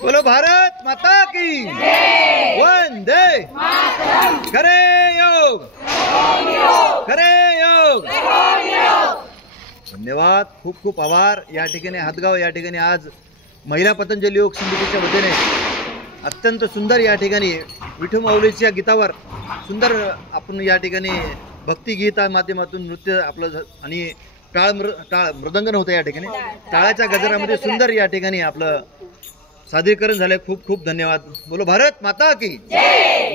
बोलो भारत माता की वंदे खरे योग खरे योग। धन्यवाद, खूप खूप आभार। या ठिकाणी हातगाव या ठिकाणी आज महिला पतंजली योग समितीच्या वतीने अत्यंत सुंदर या ठिकाणी विठू माऊलीच्या गीतावर सुंदर आपण या ठिकाणी भक्तिगीता माध्यमातून नृत्य आपलं आणि टाळ मृदंगन होतं। या ठिकाणी टाळाच्या गजरामध्ये सुंदर या ठिकाणी आपलं सादरीकरण झाले। खूप खूप धन्यवाद। बोलो भारत माता की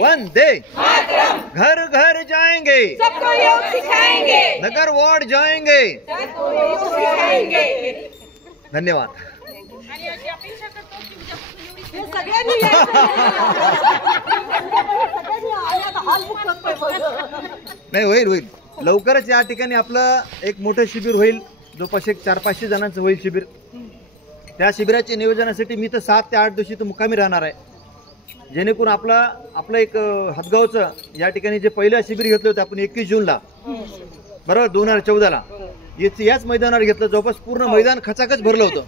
वंदे मातरम। घर घर जाएंगे सबको योग सिखाएंगे, नगर वार्ड जाएंगे सबको योग सिखाएंगे। धन्यवाद। नाही होईल होईल लवकरच या ठिकाणी आपलं एक मोठं शिबिर होईल, जवळपास 400-500 जणांचं होईल शिबिर। त्या शिबिराच्या नियोजनासाठी मी तर 7 ते 8 दिवशी तर मुक्कामी राहणार आहे, जेणेकरून आपलं एक हातगावचं या ठिकाणी जे पहिलं शिबिर घेतलं होतं आपण 21 जूनला बरोबर 2014ला याच मैदानावर घेतलं। जवळपास पूर्ण मैदान खचाखच भरलं होतं।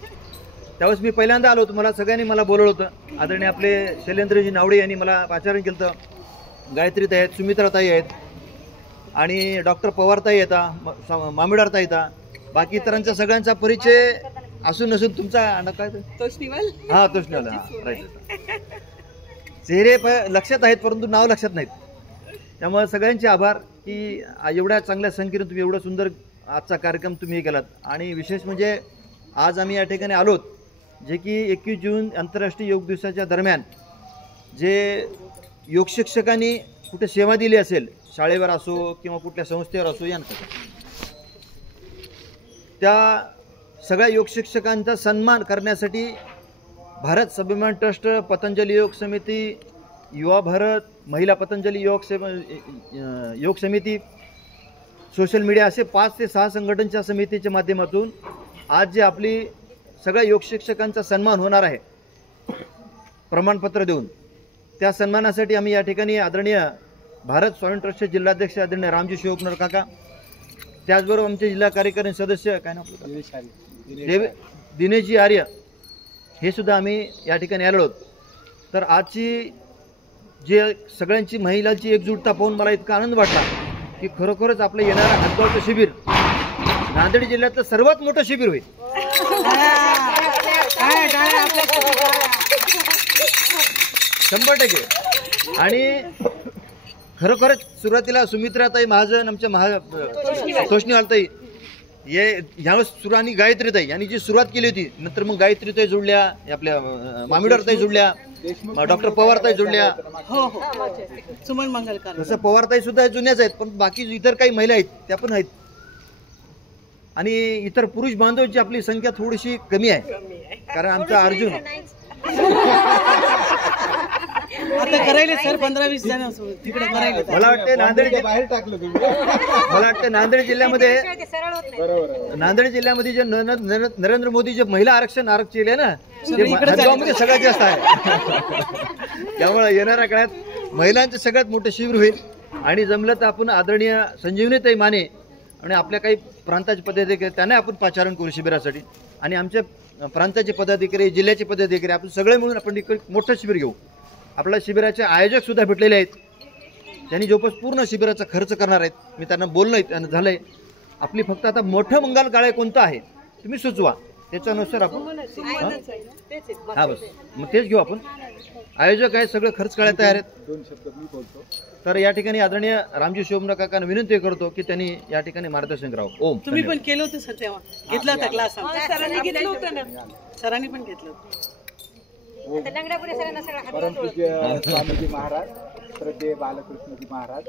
त्यावेळेस मी पहिल्यांदा आलो होतो, मला सगळ्यांनी मला बोलवलं होतं। आदरणीय आपले शैलेंद्रजी नावडे यांनी मला पाचारण केलं होतं। गायत्रीताई आहेत, सुमित्राताई आहेत आणि डॉक्टर पवारताई येतात, मामिडारताई येतात, बाकी इतरांचा सगळ्यांचा परिचय असून नसून तुमचा काय तोष्णीवाल, हा तोष्णीवाल, हा चेहरे लक्षात आहेत परंतु नाव लक्षात नाहीत। त्यामुळे सगळ्यांचे आभार की एवढ्या चांगल्या संख्येने तुम्ही एवढा सुंदर आजचा कार्यक्रम तुम्ही केलात। आणि विशेष म्हणजे आज आम्ही या ठिकाणी आलोत जे की 21 जून आंतरराष्ट्रीय योग दिवसाच्या दरम्यान जे योग शिक्षकांनी कुठे सेवा दिली असेल, शाळेवर असो किंवा कुठल्या संस्थेवर असो यांना, त्या सगळ्या योग शिक्षकांचा सन्मान करण्यासाठी भारत स्वाभिमान ट्रस्ट, पतंजली योग समिती, युवा भारत, महिला पतंजली योग समिती, सोशल मीडिया असे 5 ते 6 संघटनांच्या समितीच्या माध्यमातून आज जे आपली सगळ्या योग शिक्षकांचा सन्मान होणार आहे प्रमाणपत्र देऊन, त्या सन्मानासाठी आम्ही या ठिकाणी आदरणीय भारत स्वाभिमान ट्रस्टचे जिल्हाध्यक्ष आदरणीय रामजी शिवकुमार काका, त्याचबरोबर आमचे जिल्हा कार्यकारिणी सदस्य काय नाव आपलं दिनेशजी आर्य हे सुद्धा आम्ही या ठिकाणी आलो आहोत। तर आजची जे सगळ्यांची महिलांची एकजूटता पाहून मला इतका आनंद वाटला की खरोखरच आपलं येणारं हातगावचं शिबिर नांदेड जिल्ह्यातलं सर्वात मोठं शिबिर होईल। 100%। आणि खरोखरच सुरुवातीला सुमित्राताई महाजन, आमच्या तोष्णीवालताई ह्यावेळेस सुरानी गायत्रीताई यांनी जी सुरुवात केली होती, नंतर मग गायत्रीताई जुळल्या, आपल्या मामिडारताई जुळल्या, डॉक्टर पवारताई जुळल्या, सुमन मंगलकर, तसं पवारताई सुद्धा जुन्याच आहेत, पण बाकी इतर काही महिला आहेत त्या पण आहेत। आणि इतर पुरुष बांधवांची आपली संख्या थोडीशी कमी आहे, कारण आमचा अर्जुन आता करायले सर 15-20 जण तिकडे करायले। मला वाटतं नांदेड बाहेर टाकलं तुम्ही, मला वाटतं नांदेड जिल्ह्यामध्ये जे नरेंद्र मोदी जे महिला आरक्षण केले ना ते हातगावमध्ये सगळ्यात जास्त आहे। त्यामुळे येणाऱ्या काळात महिलांचं सगळ्यात मोठं शिबिर होईल। आणि जमलं तर आपण आदरणीय संजीवनीताई माने आणि आपल्या काही प्रांताचे पदाधिकारी त्यांना आपण पाचारण करू शिबिरासाठी, आणि आमच्या प्रांताचे पदाधिकारी, जिल्ह्याचे पदाधिकारी, आपण सगळे मिळून आपण एक मोठं शिबिर घेऊ. आपल्या शिबिराचे आयोजक सुद्धा भेटलेले आहेत, त्यांनी जवळपास पूर्ण शिबिराचा खर्च करणार आहेत. मी त्यांना बोलणं झालंय. आपली फक्त आता मोठं मंगल कार्य कोणतं आहे तुम्ही सुचवा, त्याच्यानुसार आपण हा बस मग तेच घेऊ. आपण आयोजक आहे, सगळे खर्च करायला तयार आहेत. 2 शब्द मी बोलतो. तर या ठिकाणी आदरणीय रामजी शोभना काकांना विनंती करतो की त्यांनी या ठिकाणी मार्गदर्शन करावं. ओम. तुम्ही पण केलं होतं सर तेव्हा, घेतला होता क्लास सरांनी घेतलं होतं ना. सरांनी पण घेतलं होतं. परमपूज्य स्वामीजी महाराज, श्रद्धेय बालकृष्णजी महाराज,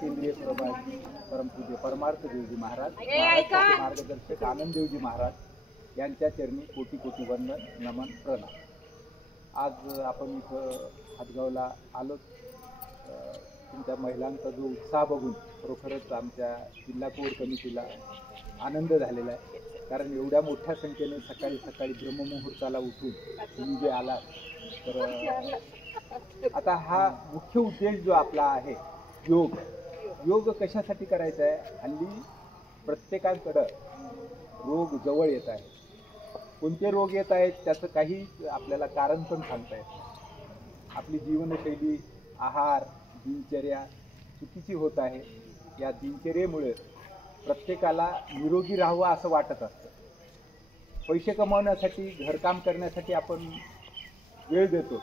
केंद्रीय प्रभारी परमपूज्य परमार्थ देवजी महाराज, मार्गदर्शक आनंददेवजी महाराज यांच्या चरणी कोटी कोटी वंदन, नमन, प्रणाम. आज आपण इथं हातगावला आलो. तुमच्या महिलांचा जो उत्साह बघून खरोखरच आमच्या जिल्हा कोर कमिटीला आनंद झालेला आहे. कारण एवढ्या मोठ्या संख्येने सकाळी सकाळी ब्रह्ममुहूर्ताला उठून तुम्ही जे आलात, तर आता हा मुख्य उद्देश जो आपला आहे योग कशासाठी करायचा आहे. हल्ली प्रत्येकाकडं रोग जवळ येत आहे. कोणते रोग येत आहेत त्याचं काही आपल्याला कारण पण सांगता येत नाही. आपली जीवनशैली, आहार, दिनचर्या चुकीची होत आहे. या दिनचर्येमुळे प्रत्येकाला निरोगी राहावं असं वाटत असतं. पैसे कमावण्यासाठी, घरकाम करण्यासाठी आपण वेळ देतो,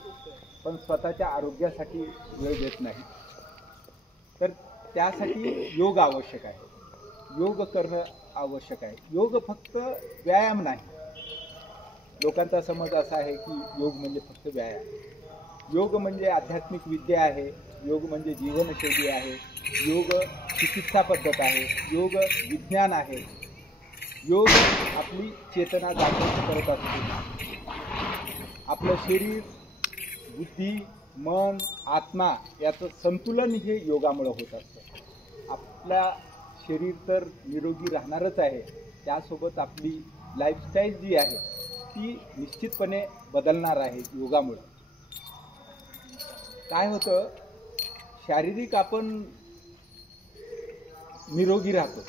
पण स्वतःच्या आरोग्यासाठी वेळ देत नाही. तर त्यासाठी योग आवश्यक आहे. योग करणं आवश्यक आहे. योग फक्त व्यायाम नाही. लोकांचा समज असा आहे की योग म्हणजे फक्त व्यायाम. योग म्हणजे आध्यात्मिक विद्या आहे. योग म्हणजे जीवनशैली आहे. योग चिकित्सा पद्धत आहे. योग विज्ञान आहे. योग आपली चेतना जागृत करत असते. आपलं शरीर, बुद्धी, मन, आत्मा याचं संतुलन हे योगामुळे होत असतं. आपला शरीर तर निरोगी राहणारच आहे, त्यासोबत आपली लाईफस्टाईल जी आहे ती निश्चितपणे बदलणार आहे योगामुळे. काय होतं, शारीरिक आपण निरोगी राहतो,